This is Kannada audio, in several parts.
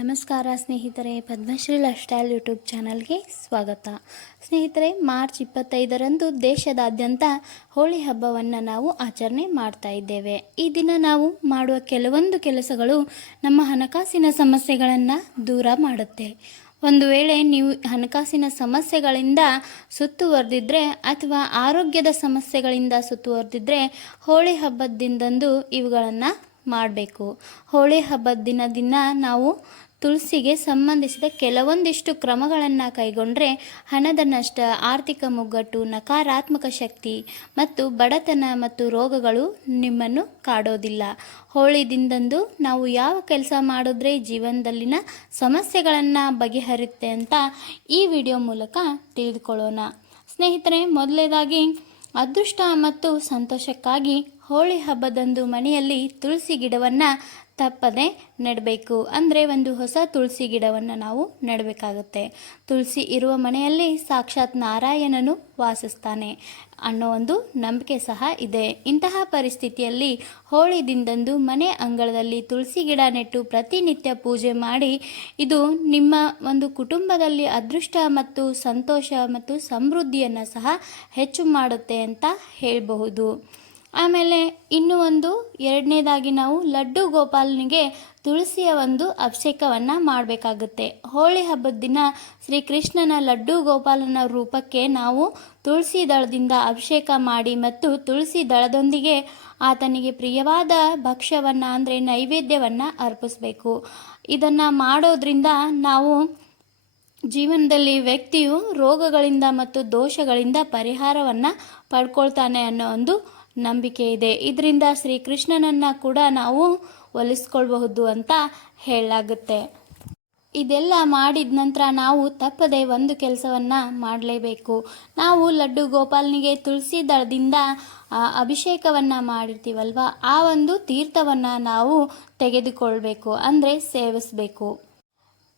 ನಮಸ್ಕಾರ ಸ್ನೇಹಿತರೆ, ಪದ್ಮಶ್ರೀ ಲೈಫ್ ಸ್ಟೈಲ್ ಯೂಟ್ಯೂಬ್ ಚಾನಲ್ಗೆ ಸ್ವಾಗತ. ಸ್ನೇಹಿತರೆ, ಮಾರ್ಚ್ ಇಪ್ಪತ್ತೈದರಂದು ದೇಶದಾದ್ಯಂತ ಹೋಳಿ ಹಬ್ಬವನ್ನು ನಾವು ಆಚರಣೆ ಮಾಡ್ತಾ ಇದ್ದೇವೆ. ಈ ದಿನ ನಾವು ಮಾಡುವ ಕೆಲವೊಂದು ಕೆಲಸಗಳು ನಮ್ಮ ಹಣಕಾಸಿನ ಸಮಸ್ಯೆಗಳನ್ನು ದೂರ ಮಾಡುತ್ತೆ. ಒಂದು ವೇಳೆ ನೀವು ಹಣಕಾಸಿನ ಸಮಸ್ಯೆಗಳಿಂದ ಸುತ್ತುವರೆದಿದ್ರೆ ಅಥವಾ ಆರೋಗ್ಯದ ಸಮಸ್ಯೆಗಳಿಂದ ಸುತ್ತುವರೆದಿದ್ರೆ ಹೋಳಿ ಹಬ್ಬದ ದಿನದಂದು ಇವುಗಳನ್ನು ಮಾಡಬೇಕು. ಹೋಳಿ ಹಬ್ಬದ ದಿನ ದಿನ ನಾವು ತುಳಸಿಗೆ ಸಂಬಂಧಿಸಿದ ಕೆಲವೊಂದಿಷ್ಟು ಕ್ರಮಗಳನ್ನು ಕೈಗೊಂಡ್ರೆ ಹಣದ ನಷ್ಟ, ಆರ್ಥಿಕ ಮುಗ್ಗಟ್ಟು, ನಕಾರಾತ್ಮಕ ಶಕ್ತಿ ಮತ್ತು ಬಡತನ ಮತ್ತು ರೋಗಗಳು ನಿಮ್ಮನ್ನು ಕಾಡೋದಿಲ್ಲ. ಹೋಳಿ ದಿನದಂದು ನಾವು ಯಾವ ಕೆಲಸ ಮಾಡಿದ್ರೆ ಜೀವನದಲ್ಲಿನ ಸಮಸ್ಯೆಗಳನ್ನು ಬಗೆಹರುತ್ತೆ ಅಂತ ಈ ವಿಡಿಯೋ ಮೂಲಕ ತಿಳಿದುಕೊಳ್ಳೋಣ. ಸ್ನೇಹಿತರೆ, ಮೊದಲೇದಾಗಿ, ಅದೃಷ್ಟ ಮತ್ತು ಸಂತೋಷಕ್ಕಾಗಿ ಹೋಳಿ ಹಬ್ಬದಂದು ಮನೆಯಲ್ಲಿ ತುಳಸಿ ಗಿಡವನ್ನು ತಪ್ಪದೆ ನೆಡಬೇಕು. ಅಂದರೆ ಒಂದು ಹೊಸ ತುಳಸಿ ಗಿಡವನ್ನು ನಾವು ನೆಡಬೇಕಾಗುತ್ತೆ. ತುಳಸಿ ಇರುವ ಮನೆಯಲ್ಲಿ ಸಾಕ್ಷಾತ್ ನಾರಾಯಣನು ವಾಸಿಸ್ತಾನೆ ಅನ್ನೋ ಒಂದು ನಂಬಿಕೆ ಸಹ ಇದೆ. ಇಂತಹ ಪರಿಸ್ಥಿತಿಯಲ್ಲಿ ಹೋಳಿ ದಿನದಂದು ಮನೆ ಅಂಗಳದಲ್ಲಿ ತುಳಸಿ ಗಿಡ ನೆಟ್ಟು ಪ್ರತಿನಿತ್ಯ ಪೂಜೆ ಮಾಡಿ ಇದು ನಿಮ್ಮ ಒಂದು ಕುಟುಂಬದಲ್ಲಿ ಅದೃಷ್ಟ ಮತ್ತು ಸಂತೋಷ ಮತ್ತು ಸಮೃದ್ಧಿಯನ್ನು ಸಹ ಹೆಚ್ಚು ಮಾಡುತ್ತೆ ಅಂತ ಹೇಳಬಹುದು. ಆಮೇಲೆ ಇನ್ನೂ ಒಂದು ಎರಡನೇದಾಗಿ ನಾವು ಲಡ್ಡು ಗೋಪಾಲನಿಗೆ ತುಳಸಿಯ ಒಂದು ಅಭಿಷೇಕವನ್ನು ಮಾಡಬೇಕಾಗುತ್ತೆ. ಹೋಳಿ ಹಬ್ಬದ ದಿನ ಶ್ರೀಕೃಷ್ಣನ ಲಡ್ಡು ಗೋಪಾಲನ ರೂಪಕ್ಕೆ ನಾವು ತುಳಸಿ ದಳದಿಂದ ಅಭಿಷೇಕ ಮಾಡಿ ಮತ್ತು ತುಳಸಿ ದಳದೊಂದಿಗೆ ಆತನಿಗೆ ಪ್ರಿಯವಾದ ಭಕ್ಷ್ಯವನ್ನು ಅಂದರೆ ನೈವೇದ್ಯವನ್ನು ಅರ್ಪಿಸಬೇಕು. ಇದನ್ನು ಮಾಡೋದ್ರಿಂದ ನಾವು ಜೀವನದಲ್ಲಿ ವ್ಯಕ್ತಿಯು ರೋಗಗಳಿಂದ ಮತ್ತು ದೋಷಗಳಿಂದ ಪರಿಹಾರವನ್ನು ಪಡ್ಕೊಳ್ತಾನೆ ಅನ್ನೋ ಒಂದು ನಂಬಿಕೆ ಇದೆ. ಇದರಿಂದ ಶ್ರೀಕೃಷ್ಣನನ್ನು ಕೂಡ ನಾವು ಒಲಿಸ್ಕೊಳ್ಬಹುದು ಅಂತ ಹೇಳಲಾಗುತ್ತೆ. ಇದೆಲ್ಲ ಮಾಡಿದ ನಂತರ ನಾವು ತಪ್ಪದೆ ಒಂದು ಕೆಲಸವನ್ನು ಮಾಡಲೇಬೇಕು. ನಾವು ಲಡ್ಡು ಗೋಪಾಲನಿಗೆ ತುಳಸಿ ದಳದಿಂದ ಅಭಿಷೇಕವನ್ನು ಮಾಡಿರ್ತೀವಲ್ವ, ಆ ಒಂದು ತೀರ್ಥವನ್ನು ನಾವು ತೆಗೆದುಕೊಳ್ಬೇಕು, ಅಂದರೆ ಸೇವಿಸಬೇಕು.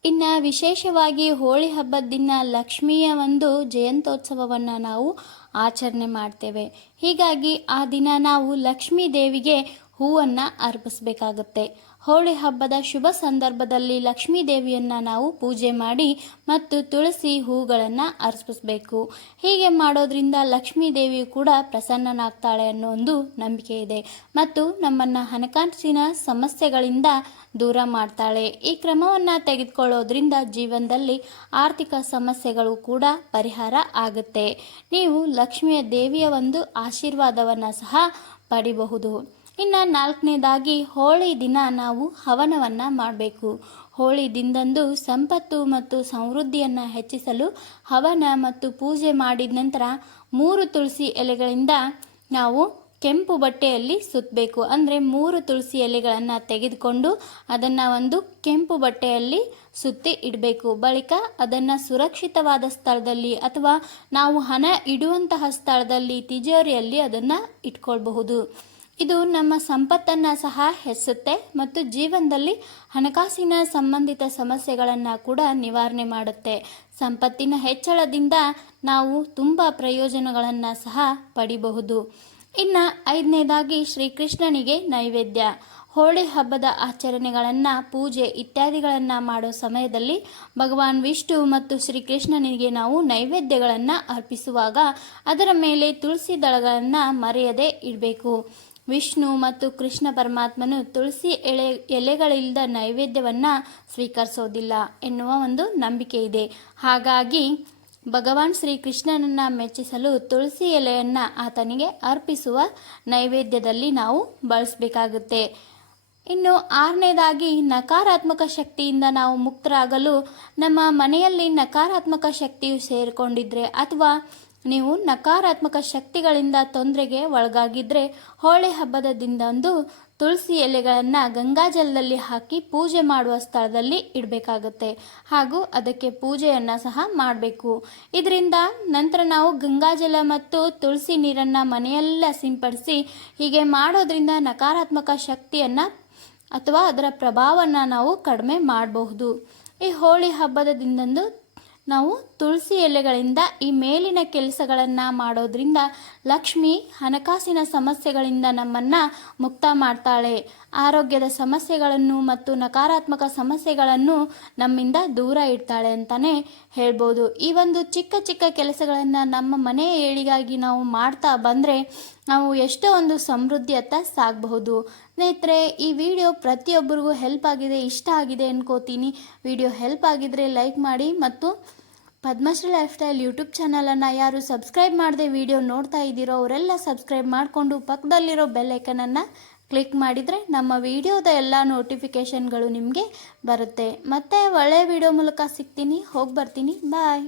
ಇನ್ನು ವಿಶೇಷವಾಗಿ ಹೋಳಿ ಹಬ್ಬದ ದಿನ ಲಕ್ಷ್ಮಿಯ ಒಂದು ಜಯಂತೋತ್ಸವವನ್ನು ನಾವು ಆಚರಣೆ ಮಾಡ್ತೇವೆ. ಹೀಗಾಗಿ ಆ ದಿನ ನಾವು ಲಕ್ಷ್ಮೀ ದೇವಿಗೆ ಹೂವನ್ನು ಅರ್ಪಿಸಬೇಕಾಗುತ್ತೆ. ಹೋಳಿ ಹಬ್ಬದ ಶುಭ ಸಂದರ್ಭದಲ್ಲಿ ಲಕ್ಷ್ಮೀ ದೇವಿಯನ್ನು ನಾವು ಪೂಜೆ ಮಾಡಿ ಮತ್ತು ತುಳಸಿ ಹೂಗಳನ್ನು ಅರ್ಪಿಸಬೇಕು. ಹೀಗೆ ಮಾಡೋದ್ರಿಂದ ಲಕ್ಷ್ಮೀ ದೇವಿಯು ಕೂಡ ಪ್ರಸನ್ನನಾಗ್ತಾಳೆ ಅನ್ನೋ ಒಂದು ನಂಬಿಕೆ ಇದೆ. ಮತ್ತು ನಮ್ಮನ್ನು ಹಣಕಾಸಿನ ಸಮಸ್ಯೆಗಳಿಂದ ದೂರ ಮಾಡ್ತಾಳೆ. ಈ ಕ್ರಮವನ್ನು ತೆಗೆದುಕೊಳ್ಳೋದ್ರಿಂದ ಜೀವನದಲ್ಲಿ ಆರ್ಥಿಕ ಸಮಸ್ಯೆಗಳು ಕೂಡ ಪರಿಹಾರ ಆಗುತ್ತೆ. ನೀವು ಲಕ್ಷ್ಮಿಯ ದೇವಿಯ ಒಂದು ಆಶೀರ್ವಾದವನ್ನು ಸಹ ಪಡಿಬಹುದು. ಇನ್ನು ನಾಲ್ಕನೇದಾಗಿ ಹೋಳಿ ದಿನ ನಾವು ಹವನವನ್ನು ಮಾಡಬೇಕು. ಹೋಳಿ ದಿನದಂದು ಸಂಪತ್ತು ಮತ್ತು ಸಮೃದ್ಧಿಯನ್ನು ಹೆಚ್ಚಿಸಲು ಹವನ ಮತ್ತು ಪೂಜೆ ಮಾಡಿದ ನಂತರ ಮೂರು ತುಳಸಿ ಎಲೆಗಳಿಂದ ನಾವು ಕೆಂಪು ಬಟ್ಟೆಯಲ್ಲಿ ಸುತ್ತಬೇಕು ಅಂದರೆ ಮೂರು ತುಳಸಿ ಎಲೆಗಳನ್ನು ತೆಗೆದುಕೊಂಡು ಅದನ್ನು ಒಂದು ಕೆಂಪು ಬಟ್ಟೆಯಲ್ಲಿ ಸುತ್ತಿ ಇಡಬೇಕು. ಬಳಿಕ ಅದನ್ನು ಸುರಕ್ಷಿತವಾದ ಸ್ಥಳದಲ್ಲಿ ಅಥವಾ ನಾವು ಹಣ ಇಡುವಂತಹ ಸ್ಥಳದಲ್ಲಿ, ತಿಜೋರಿಯಲ್ಲಿ ಅದನ್ನು ಇಟ್ಕೊಳ್ಬಹುದು. ಇದು ನಮ್ಮ ಸಂಪತ್ತನ್ನು ಸಹ ಹೆಚ್ಚುತ್ತೆ ಮತ್ತು ಜೀವನದಲ್ಲಿ ಹಣಕಾಸಿನ ಸಂಬಂಧಿತ ಸಮಸ್ಯೆಗಳನ್ನು ಕೂಡ ನಿವಾರಣೆ ಮಾಡುತ್ತೆ. ಸಂಪತ್ತಿನ ಹೆಚ್ಚಳದಿಂದ ನಾವು ತುಂಬ ಪ್ರಯೋಜನಗಳನ್ನು ಸಹ ಪಡಿಬಹುದು. ಇನ್ನು ಐದನೇದಾಗಿ ಶ್ರೀಕೃಷ್ಣನಿಗೆ ನೈವೇದ್ಯ. ಹೋಳಿ ಹಬ್ಬದ ಆಚರಣೆಗಳನ್ನು, ಪೂಜೆ ಇತ್ಯಾದಿಗಳನ್ನು ಮಾಡೋ ಸಮಯದಲ್ಲಿ ಭಗವಾನ್ ವಿಷ್ಣು ಮತ್ತು ಶ್ರೀಕೃಷ್ಣನಿಗೆ ನಾವು ನೈವೇದ್ಯಗಳನ್ನು ಅರ್ಪಿಸುವಾಗ ಅದರ ಮೇಲೆ ತುಳಸಿ ದಳಗಳನ್ನು ಮರೆಯದೆ ಇಡಬೇಕು. ವಿಷ್ಣು ಮತ್ತು ಕೃಷ್ಣ ಪರಮಾತ್ಮನು ತುಳಸಿ ಎಳೆ, ಎಲೆಗಳಿಲ್ಲದ ನೈವೇದ್ಯವನ್ನು ಸ್ವೀಕರಿಸೋದಿಲ್ಲ ಎನ್ನುವ ಒಂದು ನಂಬಿಕೆ ಇದೆ. ಹಾಗಾಗಿ ಭಗವಾನ್ ಶ್ರೀಕೃಷ್ಣನನ್ನು ಮೆಚ್ಚಿಸಲು ತುಳಸಿ ಎಲೆಯನ್ನು ಆತನಿಗೆ ಅರ್ಪಿಸುವ ನೈವೇದ್ಯದಲ್ಲಿ ನಾವು ಬಳಸಬೇಕಾಗುತ್ತೆ. ಇನ್ನು ಆರನೇದಾಗಿ, ನಕಾರಾತ್ಮಕ ಶಕ್ತಿಯಿಂದ ನಾವು ಮುಕ್ತರಾಗಲು ನಮ್ಮ ಮನೆಯಲ್ಲಿ ನಕಾರಾತ್ಮಕ ಶಕ್ತಿಯು ಸೇರಿಕೊಂಡಿದ್ರೆ ಅಥವಾ ನೀವು ನಕಾರಾತ್ಮಕ ಶಕ್ತಿಗಳಿಂದ ತೊಂದರೆಗೆ ಒಳಗಾಗಿದ್ದರೆ ಹೋಳಿ ಹಬ್ಬದ ದಿನದಂದು ತುಳಸಿ ಎಲೆಗಳನ್ನು ಗಂಗಾಜಲದಲ್ಲಿ ಹಾಕಿ ಪೂಜೆ ಮಾಡುವ ಸ್ಥಳದಲ್ಲಿ ಇಡಬೇಕಾಗುತ್ತೆ. ಹಾಗೂ ಅದಕ್ಕೆ ಪೂಜೆಯನ್ನು ಸಹ ಮಾಡಬೇಕು. ಇದರಿಂದ ನಂತರ ನಾವು ಗಂಗಾಜಲ ಮತ್ತು ತುಳಸಿ ನೀರನ್ನು ಮನೆಯೆಲ್ಲ ಸಿಂಪಡಿಸಿ ಹೀಗೆ ಮಾಡೋದ್ರಿಂದ ನಕಾರಾತ್ಮಕ ಶಕ್ತಿಯನ್ನು ಅಥವಾ ಅದರ ಪ್ರಭಾವವನ್ನು ನಾವು ಕಡಿಮೆ ಮಾಡಬಹುದು. ಈ ಹೋಳಿ ಹಬ್ಬದ ದಿನದಂದು ನಾವು ತುಳಸಿ ಎಲೆಗಳಿಂದ ಈ ಮೇಲಿನ ಕೆಲಸಗಳನ್ನು ಮಾಡೋದ್ರಿಂದ ಲಕ್ಷ್ಮಿ ಹಣಕಾಸಿನ ಸಮಸ್ಯೆಗಳಿಂದ ನಮ್ಮನ್ನು ಮುಕ್ತ ಮಾಡ್ತಾಳೆ. ಆರೋಗ್ಯದ ಸಮಸ್ಯೆಗಳನ್ನು ಮತ್ತು ನಕಾರಾತ್ಮಕ ಸಮಸ್ಯೆಗಳನ್ನು ನಮ್ಮಿಂದ ದೂರ ಇಡ್ತಾಳೆ ಅಂತಲೇ ಹೇಳ್ಬೋದು. ಈ ಒಂದು ಚಿಕ್ಕ ಚಿಕ್ಕ ಕೆಲಸಗಳನ್ನು ನಮ್ಮ ಮನೆ ಏಳಿಗಾಗಿ ನಾವು ಮಾಡ್ತಾ ಬಂದರೆ ನಾವು ಎಷ್ಟೋ ಒಂದು ಸಮೃದ್ಧಿಯತ್ತ ಸಾಗಬಹುದು. ಸ್ನೇಹಿತರೆ, ಈ ವಿಡಿಯೋ ಪ್ರತಿಯೊಬ್ಬರಿಗೂ ಹೆಲ್ಪ್ ಆಗಿದೆ, ಇಷ್ಟ ಆಗಿದೆ ಅನ್ಕೋತೀನಿ. ವಿಡಿಯೋ ಹೆಲ್ಪ್ ಆಗಿದ್ರೆ ಲೈಕ್ ಮಾಡಿ ಮತ್ತು ಪದ್ಮಶ್ರೀ ಲೈಫ್ ಸ್ಟೈಲ್ ಯೂಟ್ಯೂಬ್ ಚಾನಲನ್ನು ಯಾರು ಸಬ್ಸ್ಕ್ರೈಬ್ ಮಾಡದೆ ವಿಡಿಯೋ ನೋಡ್ತಾ ಇದ್ದೀರೋ, ಅವರೆಲ್ಲ ಸಬ್ಸ್ಕ್ರೈಬ್ ಮಾಡಿಕೊಂಡು ಪಕ್ಕದಲ್ಲಿರೋ ಬೆಲ್ ಐಕನನ್ನು ಕ್ಲಿಕ್ ಮಾಡಿದರೆ ನಮ್ಮ ವಿಡಿಯೋದ ಎಲ್ಲ ನೋಟಿಫಿಕೇಷನ್ಗಳು ನಿಮಗೆ ಬರುತ್ತೆ. ಮತ್ತೆ ಒಳ್ಳೆಯ ವಿಡಿಯೋ ಮೂಲಕ ಸಿಗ್ತೀನಿ, ಹೋಗಿ ಬರ್ತೀನಿ ಬಾಯ್